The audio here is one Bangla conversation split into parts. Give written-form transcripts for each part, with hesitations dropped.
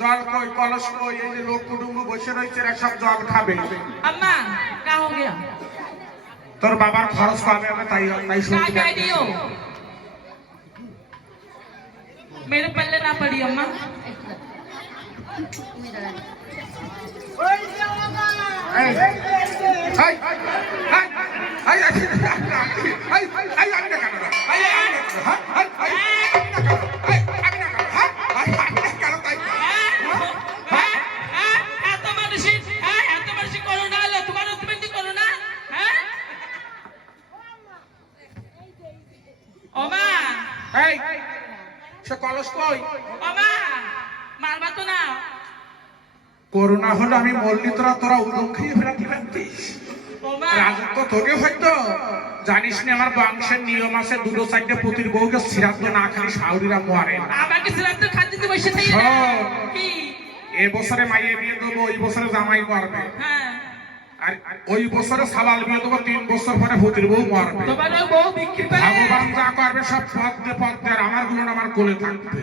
জল কই কলস কই এই যে লোক কুটুম্ব বসে রয়েছে এরা সব জল খাবে अम्मा क्या हो गया তোর বাবার খরচ পাবে আমি তাই তাই क्या শুনতে कह रही हो मेरे पल्ले ना पड़ी अम्मा এই high high high high high আমি না কেন হাই হাই হাই করোনা হলো আমি মরলি তোরা উদম খেয়ে ফেরাতে পারতিস রাজত্ব তোকে হয়তো জানিস না আমার বংশের নিয়ম আছে দুটো চারটে পুতির বউকে শ্রাদ্ধ না খালি শাউরিরা মরে আমাকে শ্রাদ্ধ খাদ্য দিতে বসে নেই কি এই বছরে মাইয়ে বিয়ে দেবো ওই বছরে জামাই করবে হ্যাঁ আর ওই বছরে সালাল বিয়ে দেবো 3 বছর পরে পুতির বউ মরবে তোমার বউ বিক্রি করে ভগবান যা করবে সব পদ্মে আর আমার গুণ আমার কোলে থাকবে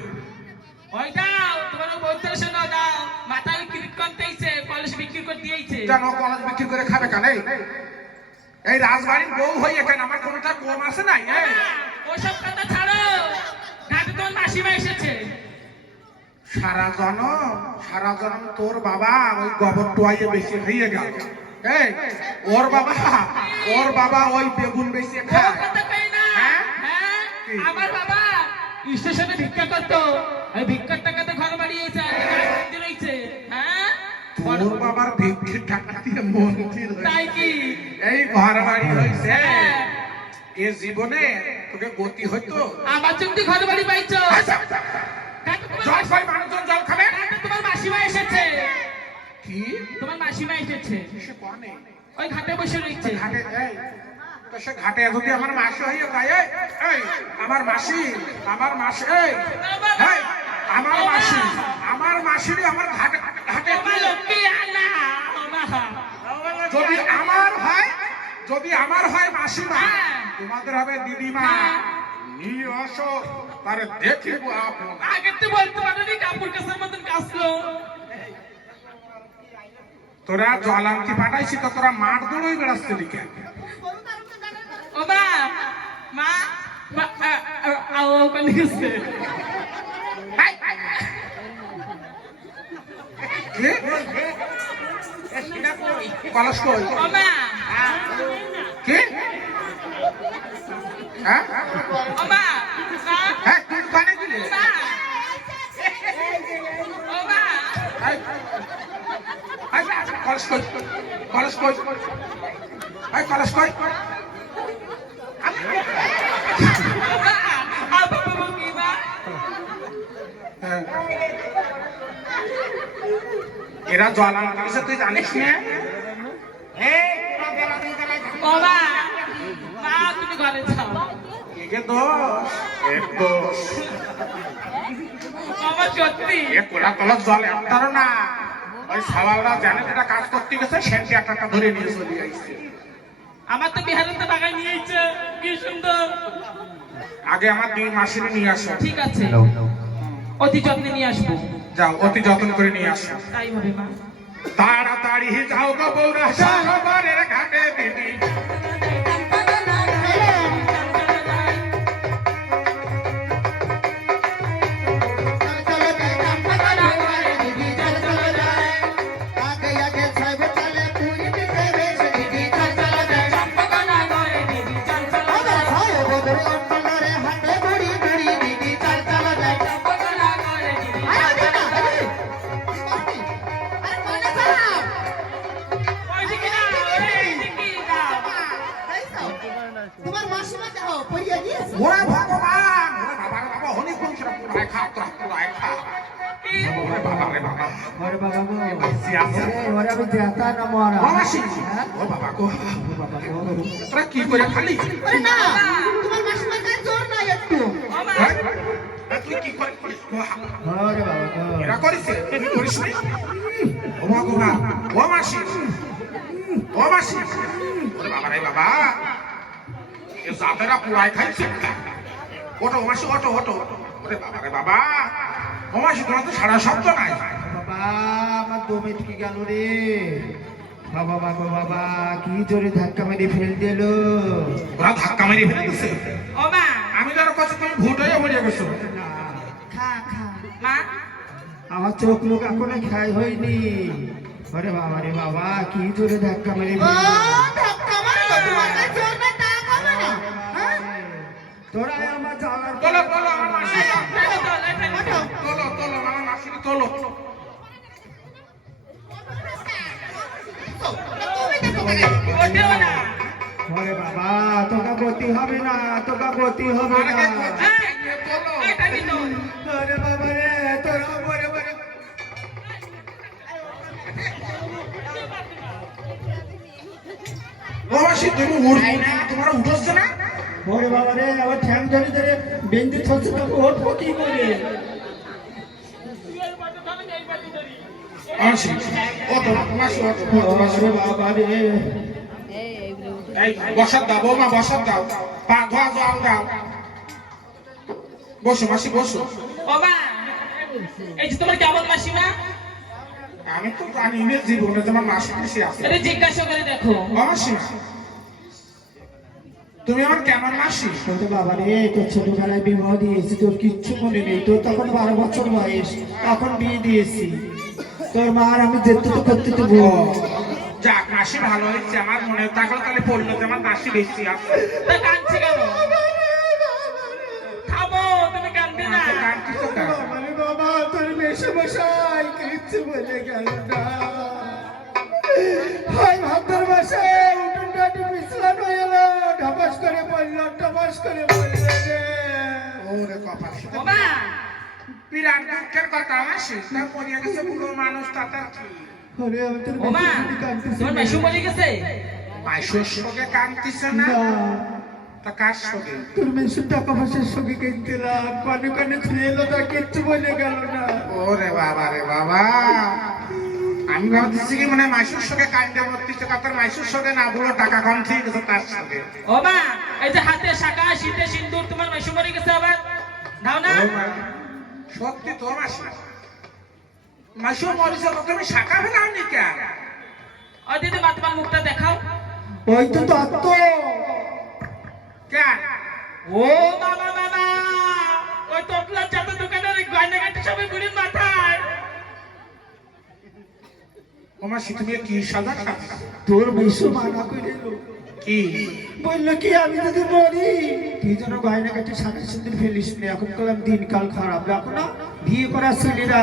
ওই দাও তোমার বউতে শোনো দাও মাথা বিক্রি করতেইছে কলেজ বিক্রি করে দিয়েছে জানো কলেজ বিক্রি করে খাবে কেন এই রাজবাড়ির বউ হয়ে কেন আমার কোনটা কম আছে নাই ওসব কথা ছাড়ো ঘাটে তোমার মাসিমা এসেছে সারা জনম তোর বাবা ওই গোবর টোয়াইয়ে বেশি হয়ে গেল এই ওর বাবা ওই বেগুন বেশি খায় কথা কই না হ্যাঁ আমার বাবা স্টেশনে ভিক্ষা করতো এই ভিক্ষার টাকাতে ঘর বাড়িয়েছে আর মন্দির হইছে হ্যাঁ তোর বাবার ভিক্ষার টাকা দিয়ে মন্দির তাই কি এই ঘর বাড়ি হইছে এই জীবনে তোকে গতি হইতো আমার যদি ঘর বাড়ি পাইছো জল খাই মানুষজন জল খাবে তোমার মাসিমা এসেছে কি তোমার মাসিমা এসেছে সে কোনে ওই ঘাটে বসে রয়েছে ঘাটে তো সে ঘাটে যদি আমার মাসি হইয়া যায় এই আমার মাসি এই আমার মাসিরই আমার ঘাটে লক্ষ্মী আনা যদি আমার হয় মাসিমা তোমাদের হবে দিদিমা নিয়ে আসো তারে দেখিব আপন আগে তো বলতে পারোনি কাপড় কাছের মতন কাছলো তোরা জলান্তি পাঠাইছি তো তোরা মাঠ দৌড়ই বেড়াচ্ছে দিকে ও মা আও কোন গেছে কলস কই ও মা কি হ্যাঁ ও মা হ্যাঁ তুই কানে দিলে ও মা কলস কই কলস কই কলস কই এরা জলান করেছে তুই জানিস না বাবা মা তুমি ঘরে যাও একে দোষ এক দোষ বাবা সত্যি এ কোলা কলস জল একটারও না ওই সওয়ালরা জানে যেটা কাজ করতে গেছে সেটি একটা ধরে নিয়ে চলে আইছে আমার তো বিহারেতে বাগান নিয়েছে কি সুন্দর আগে আমার 2 মাসের নিয়ে আসো ঠিক আছে অতি যত্নে নিয়ে আসবো যাও অতি যত্ন করে নিয়ে আসো তাই হবে মা তাড়াতাড়ি যাও গো বৌরা সাগরের ঘাটে দিদি ওরে ভগবান ওরে বাবা হনি কোন সেটা পুরাই খা পুরাই খা ওরে বাবা ওরে বাবা গো বেশি আছে ওরে আমি যেতা না মরা মাসি ও বাবা গো তোরা কি করে খালি আরে না তোমার মাসিমার কাছে জোর নাই একটু তুই কি করে ওরে বাবা গো এরা করিস তুই করিস নি ও ভগবান ও মাসি ওরে বাবা রে বাবা এ জাতেরা পুরাই খাইছে ওটো মাসি ওটো ওরে বাবা রে বাবা ও মাসি তোমার তো সারা শব্দ নাই আমার দমে থেকে গেল রে বাবা বাবা বাবা কি জোরে ধাক্কা মেরে ফেল দিল ওরা ধাক্কা মেরে ফেলে দিছে ও মা আমি যারা কাছে তুমি ভূত হয়ে মরে গেছো খা খা মা আমার চোখ লোক এখনো খাই হয়নি আরে বাবা রে বাবা কি জোরে ধাক্কা মেরে ও ফেল দিল। ধাক্কা মারলো তোমার কাছে জোর না তা কবে না হ্যাঁ তোরা আমার জ্বালার তোলো তোলো আমার মাসি চলো তো লেফট ওঠো তোলো তোলো আমার মাসিকে তোলো তুমি দেখো কেন ওঠেও না আরে বাবা তোকা গতি হবে না তোকা গতি হবে না তোলো এটা কিন্তু আরে বাবা রে তোরা বরে বরে ও মাসি তুমি উঠবো না তোমার উঠোচ্ছে না ওরে বাবা রে আবার ঠ্যাং ধরে ধরে বেঞ্চি থচ্ছে তো ওঠবো কি করে মাসি ও তো মাসি ও তো মাসি আরে বাবা রে এই বসার দাও বৌমা বসার দাও পা ধোয়া জল দাও বসো মাসি বসো ও মা এই যে তোমার কেমন মাসিমা আমি তো জানি না জীবনে তোমার মাসি মাসি আছে এটা জিজ্ঞাসা করে দেখো ও মাসি তুমি আমার কেমন মাসি তোর তো বাবা রে তোর ছোটবেলায় বিবাহ দিয়েছি তোর কিচ্ছু মনে নেই তোর তখন 12 বছর বয়স তখন বিয়ে দিয়েছি তোর মা আর আমি যেতে তো করতে তো ও বল যাক মাসি ভালো হয়েছে আমার মনে থাকলে তাহলে পড়লো যে আমার মাসি বেশি আছে তা কাঁদছে কেন থামো তুমি কাঁদবে না কাঁদছিস তো কেন? আরে বাবা তোর মেশে মশাই কিচ্ছু বলে গেল না হাই ভাদ্র মাসে উঠুন ডাটি পিছলান হয়ে এলো ঢপাস করে পড়লো টপাস করে পড়লো রে ওরে কপাল ও মা বিরাট দুঃখের কথা মাসি তা মরিয়া গেছে বুড়ো মানুষ তাতে কি আরে আমি তোর ও মা তোমার মেশু বলে গেছে মাইশোর সঙ্গে কাঁদতিছে না না তা কার সঙ্গে তোর মেশে টাকা পয়সার সঙ্গে কিনছিলাম কানে কানে খুলে এলো না কিচ্ছু বলে গেল না ওরে বাবা রে বাবা আমি ভাবতেছি কি মানে মাইশোর সঙ্গে কান্দে মরতেছে কাতার মাইশোর সঙ্গে না বুড়ো টাকা কম ঠিক আছে তার সঙ্গে ও মা এই যে হাতে শাখা শীতে সিন্দুর তোমার মেশু মরে গেছে আবার দাও না ও মা, সত্যি তো মাসি মাইশো মরিছে তো তুমি শাখা ফেলাও নি কেন ও দিদি মা তোমার মুখটা দেখাও ওই তো তত্ত্ব কেন ও বাবা বাবা ওই তোপলা চাটা দোকানের গয়না কাটি সবাই বুড়ির মাথায় ও মাসি তুমি কি সাজা খাচ্ছ তোর মেশো মানা করে এলো কি বললো কি আমি যদি মরি তুই যেন গয়না কাটে সাথে সাথে ফেলিস নি এখন কালাম দিনকাল খারাপ দেখো না বিয়ে করা ছেলেরা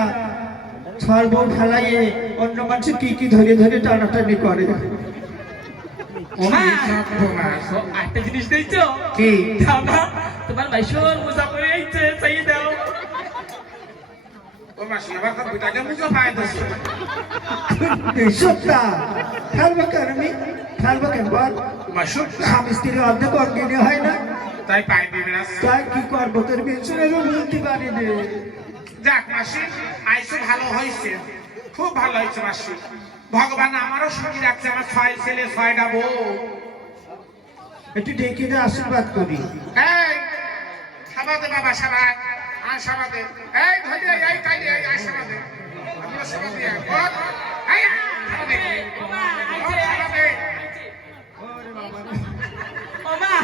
ছয় বউ ফেলাইয়ে অন্য মানুষের কি ধরে ধরে টানাটানি করে ও মা সর্বনাশ। ও, একটা জিনিস দিয়েছো কি দাও না তোমার মেশুর মোজা পরে আইছে সেই দাও ও মাসি আবার তো দুটাকে মুখে পায় দিচ্ছে সত্যা খেলবো কেন আমি খেলবো কেন বল মাসু স্বামী স্ত্রী অর্ধেক অর্গেনে হয় না তাই পাই দিবি না তাই কি করবো তোর মেশিনেরও বলতে পারি রে যাক মাসি আইসো ভালো হয়েছে খুব ভালো হয়েছে মাসি ভগবান আমারও সঙ্গে রাখছে আমার 6 ছেলে 6টা বউ একটু ডেকে দিয়ে আশীর্বাদ করি এই সাবাদে বাবা সাবাদ আর সাবাদে এই ধরে এই কাইলে এই সাবাদে আমিও সাবাদে এই সাবাদে ও মা ও আইছে সাবাদে ও মা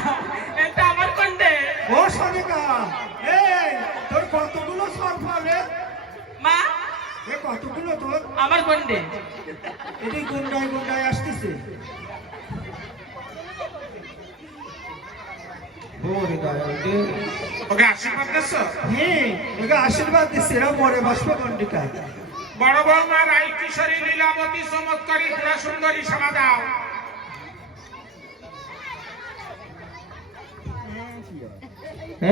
এটা আমার কোনটে ও সনিকা এই তোর কতগুলো সর ফলে মা এ কতগুলো তোর আমার কোনটে এটি গুন্ডায় গুন্ডায় আসতেছে ওরে দয়াল রে ওকে আশীর্বাদ দিচ্ছ হ্যাঁ ওকে আশীর্বাদ দিচ্ছে এরা মরে বসবে গন্ডিকায় বড় বৌমা রাই কিশোরী লীলাবতী চমৎকারী পুরা সুন্দরী সভা দাও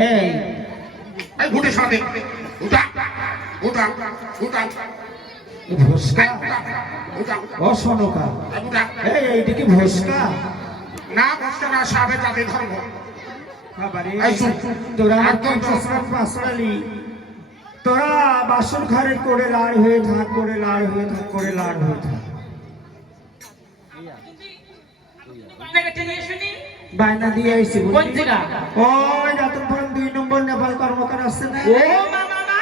এই এই ঘুটে সাথে উঠা উঠা উঠা ভোসকা উঠা ও সনকা উঠা এইদিকে ভোসকা না বসতে না সাবে জাতি ধর্ম বাবারে এই শুন। তোরা একদম চুপ। পাশালি তোরা বাসন ঘরে করে লাড় হয়ে থাক করে লাড় হয়ে থাক করে লাড় হয়ে থাক গয়না কাটি নিয়ে শুনি বায়না দিয়ে আইছি বুঝলি? কোন জায়গা? ওই রাতনপুর 2 নম্বর নেপাল কর্মকার আসছে না ও মা মা মা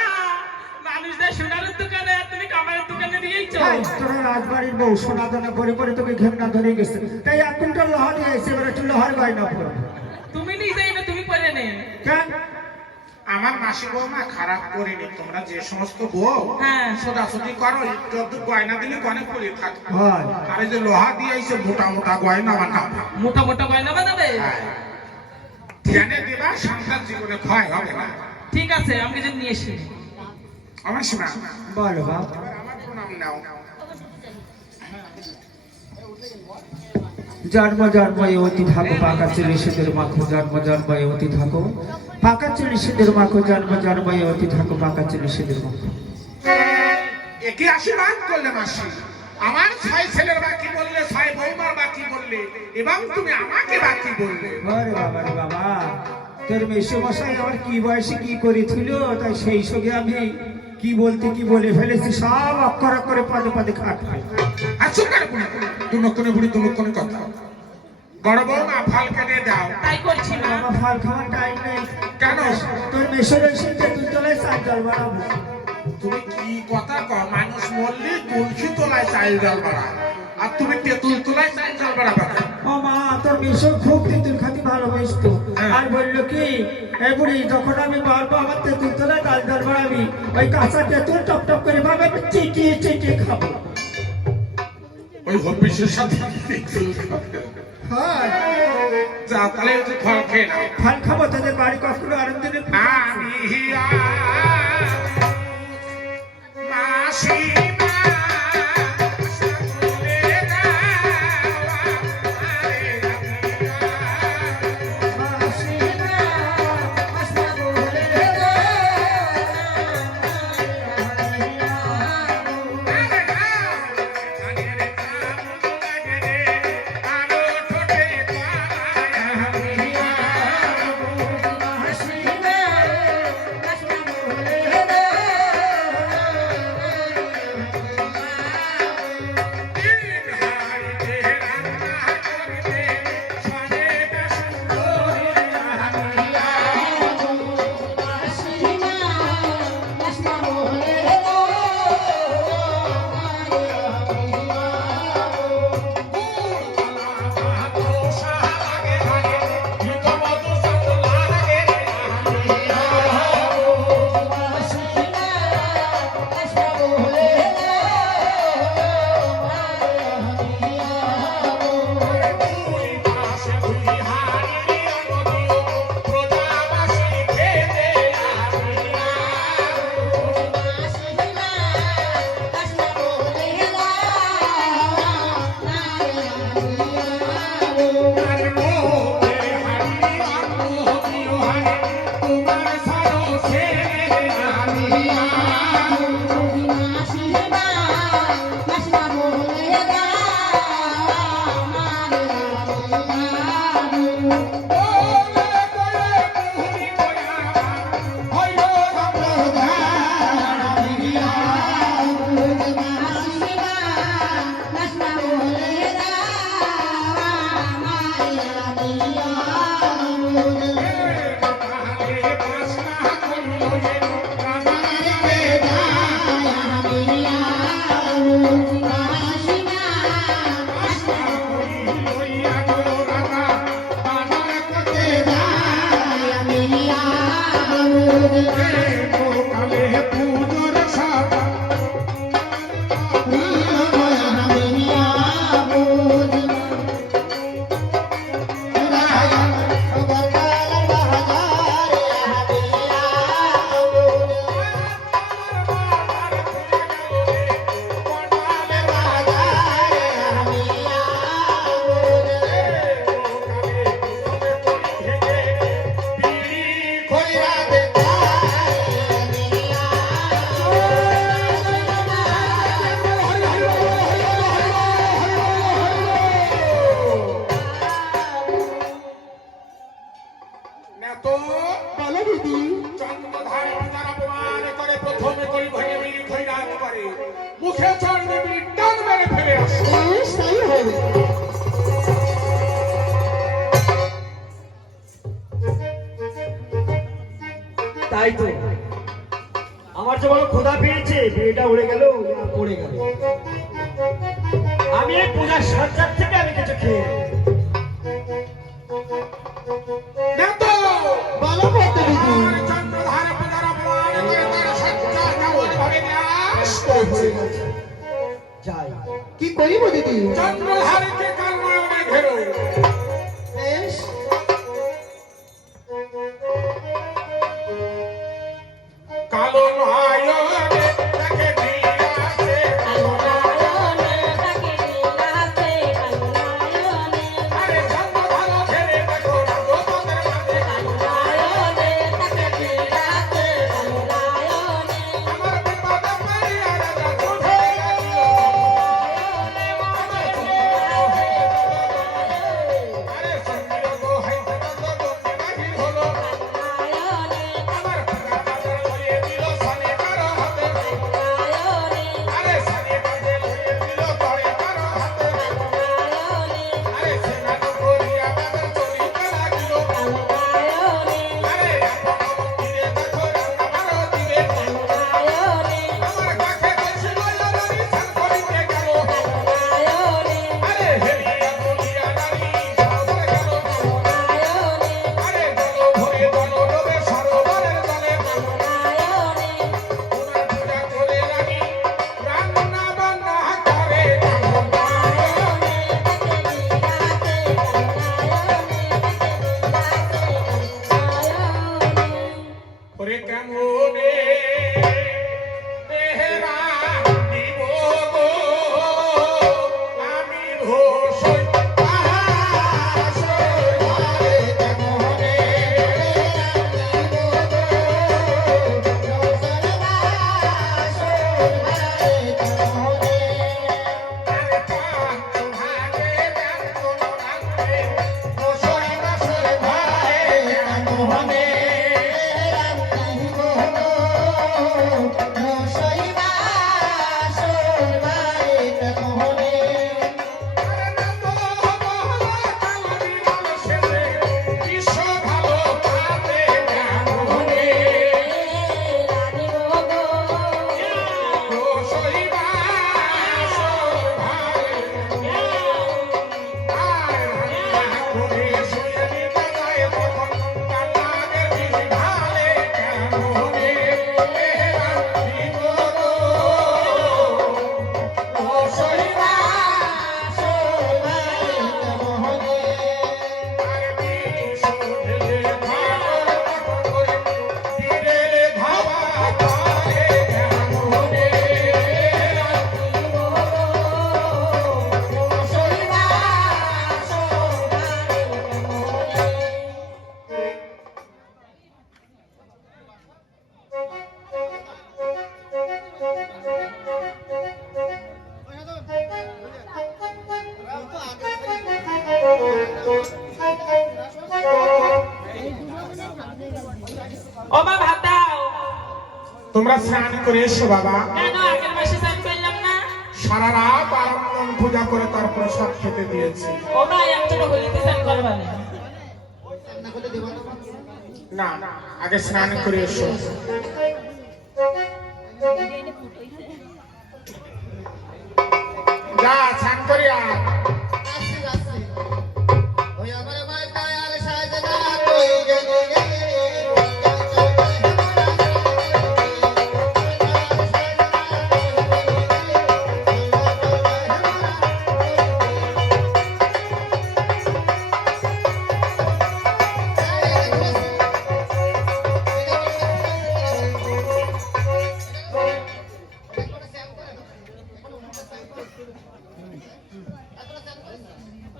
মানুষদের সোনার দোকানে আর তুমি কামারের দোকানে দিচ্ছ এই, তোরা রাজবাড়ির বউ সোনা দানা করে করে তোকে ঘেমনা ধরে গেছে, তাই এক কুইন্টাল লোহা দিয়ে এসে এবার একটু লোহার গয়না পর। তুমি নিয়ে যাই না, তুমি পরে নে। কেন? আমার মাসি বৌমা খারাপ করেনি, তোমরা যে সমস্ত বউ হ্যাঁ। সোজাসুজি করো, একটু একটু গয়না দিলে অনেক পরে থাকবে। হয়। আর এই যে লোহা দিয়ে এসে মোটা মোটা গয়না বানাবে, মোটা মোটা গয়না বানাবে? ধ্যানে দেবা, সন্তান জীবনে ক্ষয় হবে না। ঠিক আছে, আমি কিছু নিয়ে এসি। আমার সীমা, বলো বাপ। আমার প্রণাম নাও। জন্ম জন্ম অতি থাকো পাকা চল্লিশেদের মাখো, জন্ম জন্ম অতি থাকো পাকা চল্লিশেদের মাখো, জন্ম জন্ম অতি থাকো পাকা চল্লিশেদের মাখো। একে আশীর্বাদ করলে মাসি, আমার 6 ছেলের বাকি বললে, 6 বৌমার বাকি বললে, এবং তুমি আমাকে বাকি বললে। আরে বাবা রে বাবা, তোর মেসোমশাই আমার কি বয়সে কি করেছিল, তাই সেই সঙ্গে আমি কি বলতে কি বলে ফেলেছি, সব অক্ষর অক্ষরে পদে পদে খাট খাই। আর চুপ করে বুড়ি, দুলক্ষণে বুড়ি দুলক্ষণে কথা। বড় বৌমা ফল কেটে দাও। তাই করছি না। বাবা ফল খাওয়ার টাইম নেই। কেন? তোর মেসোর এসে তেঁতুল তলায় চাল জল বাড়াবো। তুমি কি কথা কও? মানুষ মরলে তুলসী তলায় চাল জল বাড়ায়, আর তুমি তেঁতুল তলায় চাল জল বাড়াবে। ও মা, তোর মেসো খুব তেঁতুল খাতি ভালোবাসতো, আর বললো কি এই বুড়ি যখন আমি বলবো আমার তেঁতুল তলায় ডাল জল বাড়াবি, ওই কাঁচা তেঁতুল টপ টপ করে ভাবে চিটিয়ে চিটিয়ে খাবো। ওই হবিষের সাথে তেঁতুল খাবে। হ্যাঁ, যা তাহলে একটু ফল খেয়ে নাও। ফল খাবো, তোদের বাড়ি কখনো আরেক দিনে আমি মাসিমা সকলে মুখে চড়বে টান মেরে ফেলে আসে। তাই তো আমার যে বড় ক্ষুধা পেয়েছে, বিয়েটা উড়ে গেল আর পড়ে গেল। আমি এই পূজার সজ্জার থেকে আমি কিছু খেয়ে নেই। দেখো বলো বলতে দিদি। আর চন্দ্রধারে পূজার অপমান করে তার সজ্জা কেমন ভাবে নাশ হয়ে করেছে। গেছে। যাই কি করিব দিদি? চন্দ্রধারীকে কাল নয়নে ঘেরো। বেশ। কালো নয়নে তাকে দিয়াছে। আরে চন্দ্রধার ঘেরে দেখো রাজপথের মাঝে। আমার বিপদে পড়িয়া রাজা ছুটে গেল। আরে সঙ্গীর গো হাইতে তত বন্দি বাহির হলো। আমার পুরা বাজার লইয়ে দিল সানে কারো হাতে। আরে সানে বাজে লইয়ে দিল তরে কারো হাতে। আরে সেনা তো করিয়া বাজার চলিতে লাগিল। আরে আপন মন্দিরে দেখো রান্না বারো দিবে। আমার কাছে বসিল রানী স্নান করিতে গেল। আরে হেলিয়া বলিয়া রানী সাগরে গেল। আরে জল ভরে জল ডোবে সরোবরের জলে। ওনার পূজা করে রানী রান্না বান্না করে। ওরে কেমনে তেহরা দিব গো আমি ভোসই আহাসই ঘরে কেমনে আরে পাঁচ ভাগে দেন কোনো রাখবে ভোসই বাসর ঘরে কেমনে আরে না তো বহলা কালবি মানুষেতে বিশ্ব ভালো পাবে কেমনে ভোসই বাসর ঘরে আর রান্না করে শুয়ে দিতে যায় তখন তার লাগে দিন ভালে কেমনে তেহরা দিব গো ভোসই আর বিশ্ব ঢেলে ভাগর মতো করে তীরে ধাবা করে কেমনে ও মা ভাত দাও। তোমরা স্নান করে এসো বাবা। কেন আগের মাসে স্নান করলাম না? সারা রাত আরাম পূজা করে তারপরে সব খেতে দিয়েছি। ও মা একজনে হলিতে স্নান করবা না? না আগে স্নান করে এসো। যা স্নান করে আয়।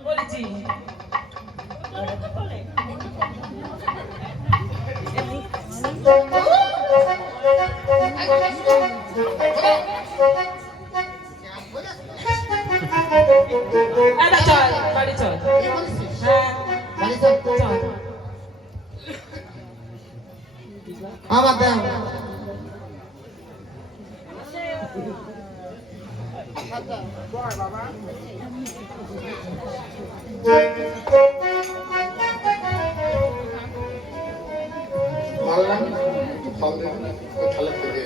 বলেছি চল বাড়ি চল। হ্যাঁ চল। আমার দেন মারলাম খাওয়া দেবে থালা করে